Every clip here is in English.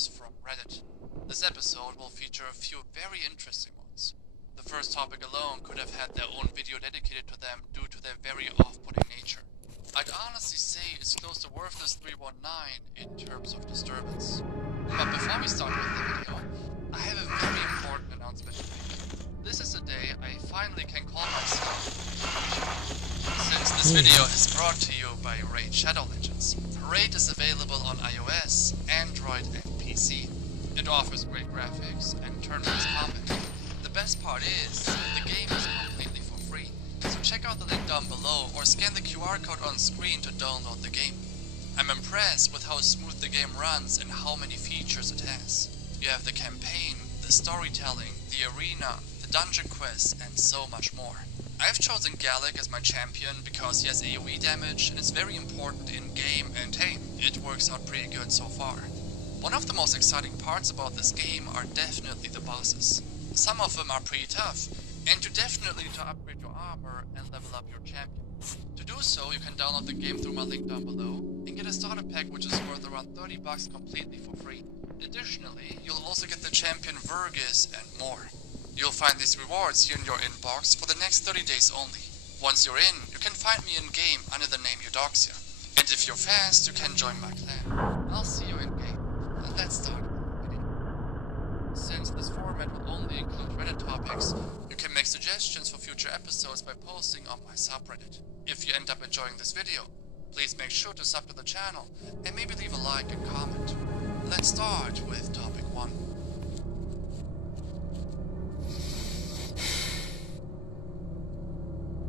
users from Reddit. This episode will feature a few very interesting ones. The first topic alone could have had their own video dedicated to them due to their very off-putting nature. I'd honestly say it's close to worthless 319 in terms of disturbance. But before we start with the video, I have a very important announcement to make. This is the day I finally can call myself. Since this video is brought to you by Raid Shadow Legends. Raid is available on iOS, Android and PC. It offers great graphics and turn-based combat. The best part is, the game is completely for free. So check out the link down below or scan the QR code on screen to download the game. I'm impressed with how smooth the game runs and how many features it has. You have the campaign, the storytelling, the arena, the dungeon quests, and so much more. I've chosen Gallic as my champion because he has AoE damage and is very important in game, and hey, it works out pretty good so far. One of the most exciting parts about this game are definitely the bosses. Some of them are pretty tough, and you definitely need to upgrade your armor and level up your champion. To do so, you can download the game through my link down below and get a starter pack which is worth around $30 completely for free. Additionally, you'll also get the champion Vergis and more. You'll find these rewards here in your inbox for the next 30 days only. Once you're in, you can find me in-game under the name Eudoxia. And if you're fast, you can join my clan. I'll see you in-game. Let's start the video. Since this format will only include Reddit topics, you can make suggestions for future episodes by posting on my subreddit. If you end up enjoying this video, please make sure to sub to the channel and maybe leave a like and comment. Let's start with topic 1.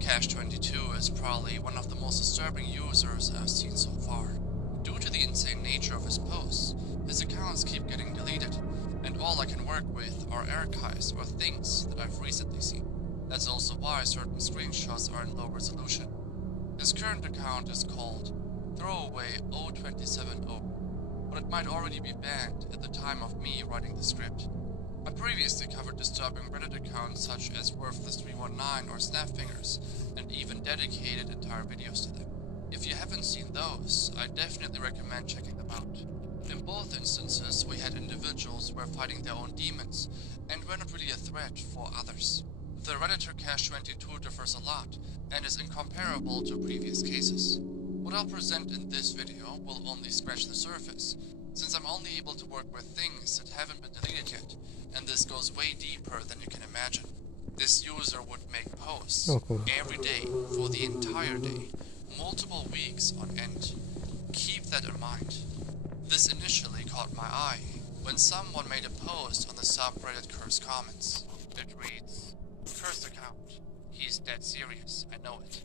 Cash22 is probably one of the most disturbing users I've seen so far. Due to the insane nature of his posts, his accounts keep getting deleted, and all I can work with are archives or things that I've recently seen. That's also why certain screenshots are in low resolution. His current account is called Throwaway 0270, but it might already be banned at the time of me writing the script. I previously covered disturbing Reddit accounts such as Worthless319 or Snapfingers, and even dedicated entire videos to them. If you haven't seen those, I definitely recommend checking them out. In both instances, we had individuals who were fighting their own demons, and were not really a threat for others. The Redditor Cash22 differs a lot, and is incomparable to previous cases. What I'll present in this video will only scratch the surface, since I'm only able to work with things that haven't been deleted yet, and this goes way deeper than you can imagine. This user would make posts every day for the entire day, multiple weeks on end. Keep that in mind. This initially caught my eye when someone made a post on the subreddit Cursed Comments. It reads, "Cursed account. He's dead serious, I know it.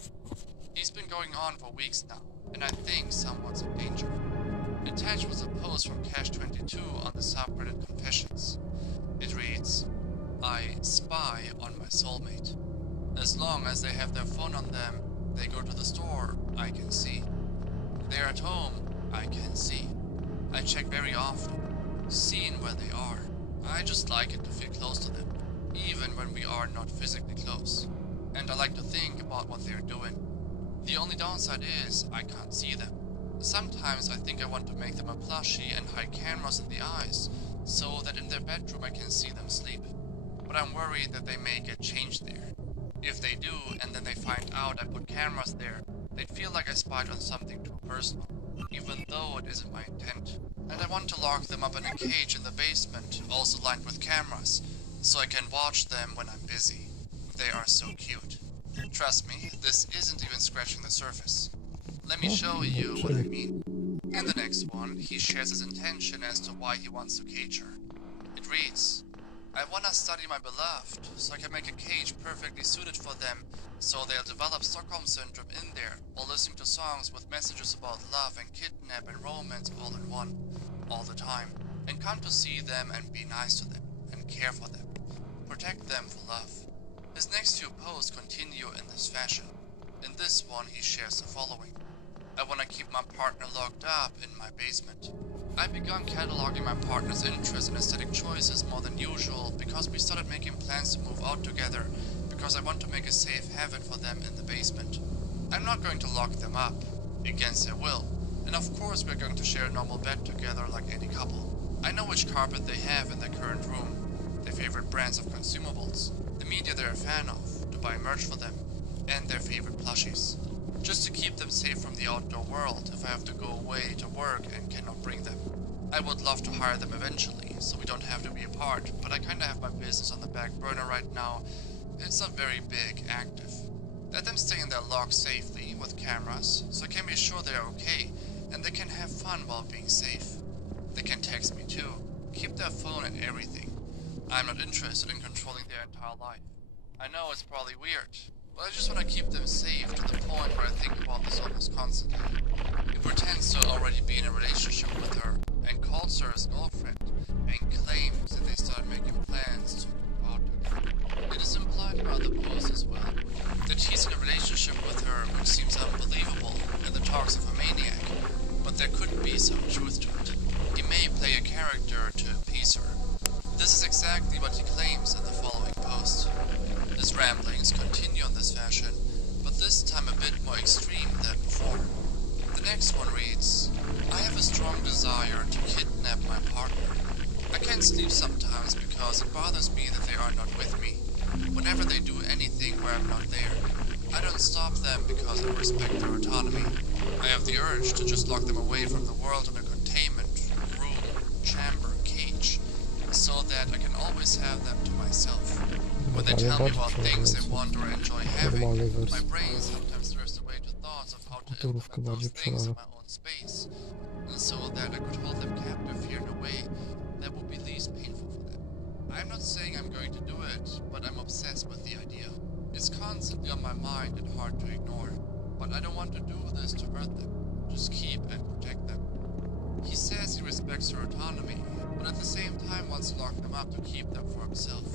He's been going on for weeks now, and I think someone's in danger." Attached was a post from Cash22 on the subreddit Confessions. It reads, "I spy on my soulmate. As long as they have their phone on them, they go to the store, I can see. They're at home, I can see. I check very often, seeing where they are. I just like it to feel close to them, even when we are not physically close. And I like to think about what they're doing. The only downside is I can't see them. Sometimes I think I want to make them a plushie and hide cameras in the eyes, so that in their bedroom I can see them sleep. But I'm worried that they may get changed there. If they do, and then they find out I put cameras there, they'd feel like I spied on something too personal, even though it isn't my intent. And I want to lock them up in a cage in the basement, also lined with cameras, so I can watch them when I'm busy. They are so cute. Trust me, this isn't even scratching the surface. Let me show you what I mean." In the next one, he shares his intention as to why he wants to cage her. It reads, "I wanna study my beloved, so I can make a cage perfectly suited for them, so they'll develop Stockholm Syndrome in there, while listening to songs with messages about love and kidnap and romance all in one, all the time, and come to see them and be nice to them, and care for them, protect them for love." His next few posts continue in this fashion. In this one, he shares the following. "I want to keep my partner locked up in my basement. I've begun cataloging my partner's interests and aesthetic choices more than usual because we started making plans to move out together because I want to make a safe haven for them in the basement. I'm not going to lock them up, against their will, and of course we're going to share a normal bed together like any couple. I know which carpet they have in their current room, their favorite brands of consumables, the media they're a fan of, to buy merch for them, and their favorite plushies. Just to keep them safe from the outdoor world if I have to go away to work and cannot bring them. I would love to hire them eventually, so we don't have to be apart, but I kinda have my business on the back burner right now. It's not very big, active. Let them stay in their log safely, with cameras, so I can be sure they are okay, and they can have fun while being safe. They can text me too, keep their phone and everything. I'm not interested in controlling their entire life. I know it's probably weird, but I just want to keep them safe to the point where I think about this almost constantly. He pretends to already be in a relationship with her, and calls her his girlfriend, and claims that they started making plans to move out together. It is implied by the post as well, that he's in a relationship with her, which seems unbelievable in the talks of a maniac, but there could be some truth to it. He may play a character to appease her. This is exactly what he claims in the following post. His ramblings continue in this fashion, but this time a bit more extreme than before. The next one reads, I have a strong desire to kidnap my partner. I can't sleep sometimes because it bothers me that they are not with me. Whenever they do anything where I'm not there, I don't stop them because I respect their autonomy. I have the urge to just lock them away from the world in a containment room, chamber, cage, so that I can always have them to myself. When they tell me about things they want or enjoy having, my brain sometimes drifts away to thoughts of how to implement those things in my own space, so that I could hold them captive here in a way that would be least painful for them. I'm not saying I'm going to do it, but I'm obsessed with the idea. It's constantly on my mind and hard to ignore, but I don't want to do this to hurt them, just keep and protect them. He says he respects her autonomy, but at the same time wants to lock them up to keep them for himself.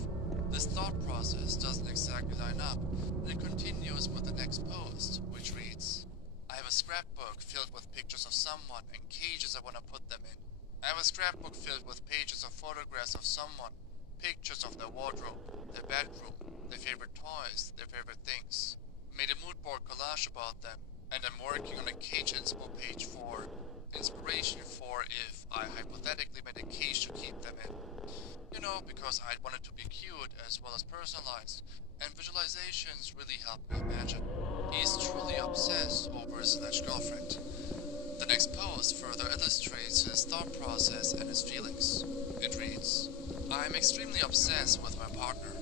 This thought process doesn't exactly line up, and it continues with the next post, which reads, I have a scrapbook filled with pictures of someone and cages I want to put them in. I have a scrapbook filled with pages of photographs of someone, pictures of their wardrobe, their bedroom, their favorite toys, their favorite things. Made a mood board collage about them, and I'm working on a cage inspo page for inspiration for if I hypothetically made a cage to keep them in. You know, because I want it to be cute as well as personalized, and visualizations really help me imagine. He's truly obsessed over his alleged girlfriend. The next post further illustrates his thought process and his feelings. It reads, I'm extremely obsessed with my partner.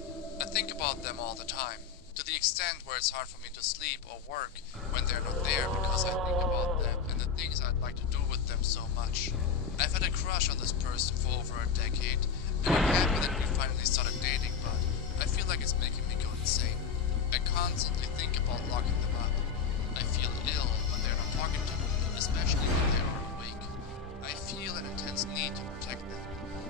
I think about them all the time, to the extent where it's hard for me to sleep or work when they're not there because I think about them and the things I'd like to do with them so much. I've had a crush on this person for over a decade, and I'm happy that we finally started dating, but I feel like it's making me go insane. I constantly think about locking them up. I feel ill when they're not talking to me, especially when they are awake. I feel an intense need to protect them.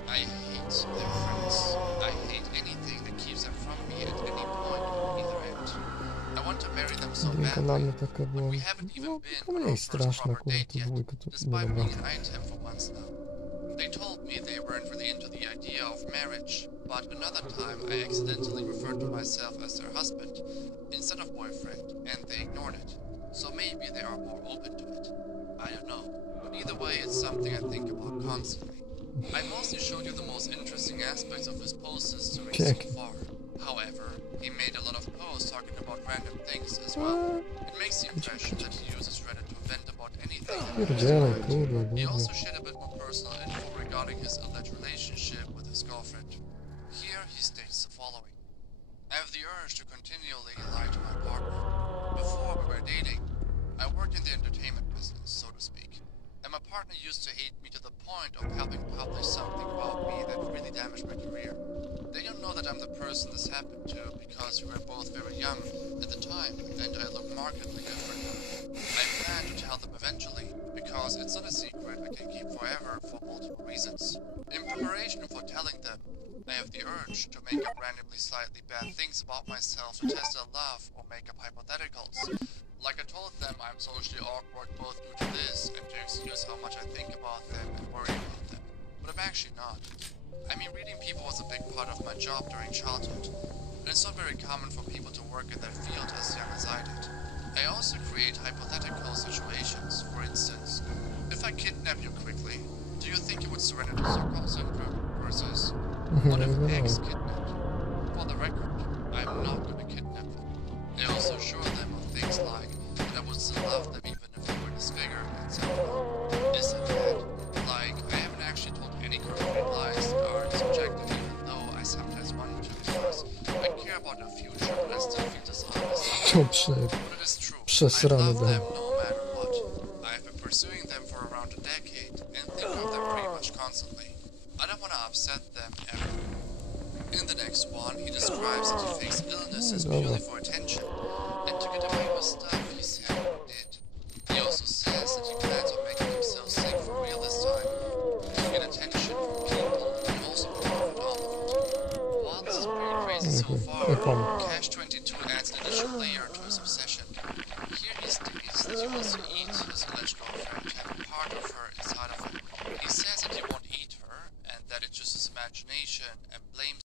I hate their friends. I hate anything that keeps them from me at any point on either end. I want to marry them so badly, but we haven't even been on our first proper date yet, despite being an item for months now. They told me they weren't really into the idea of marriage, but another time I accidentally referred to myself as their husband instead of boyfriend, and they ignored it. So maybe they are more open to it. I don't know, but either way it's something I think about constantly. I mostly showed you the most interesting aspects of his posts so far. However, he made a lot of posts talking about random things as well. It makes the impression that he uses Reddit to vent about anything. He also shared a bit more personal info regarding his alleged relationship with his girlfriend. Here he states the following. I have the urge to continually lie to my partner. Before we were dating, I worked in the entertainment business, so to speak. And my partner used to hate me to the point of helping publish something about me that really damaged my career. They don't know that I'm the person this happened to because we were both very young at the time and I look markedly different. I plan to tell them eventually because it's not a secret I can keep forever for multiple reasons. In preparation for telling them, I have the urge to make up randomly slightly bad things about myself to test their love or make up hypotheticals. Like I told them, I'm socially awkward both due to this and to excuse how much I think about them and worry about them. But I'm actually not. I mean, reading people was a big part of my job during childhood, and it's not very common for people to work in that field as young as I did. I also create hypothetical situations. For instance, if I kidnap you quickly, do you think you would surrender to What if X kidnapped? For the record, I'm not gonna kidnap them. I also assure them of things like that I would still love them even if they were disfigured, etc. Is that bad? Like, I haven't actually told any concrete lies that are subjective, even though I sometimes want to, because I care about their future, but I still feel dishonest. But it is true, I love them no matter what. I've been pursuing them for around a decade, and think of them pretty much constantly. I don't want to upset them ever. In the next one, he describes that he fakes illnesses purely for attention, and to get away with stuff he said he did. He also says that he plans on making himself sick for real this time, to get attention from people and also profit off of it. While this is pretty crazy so far, Cash-22 adds an additional layer to his obsession. Here he states that he wants to eat his alleged girlfriend, have a part of her inside of him. He says that he won't eat her, and that it's just his imagination, and blames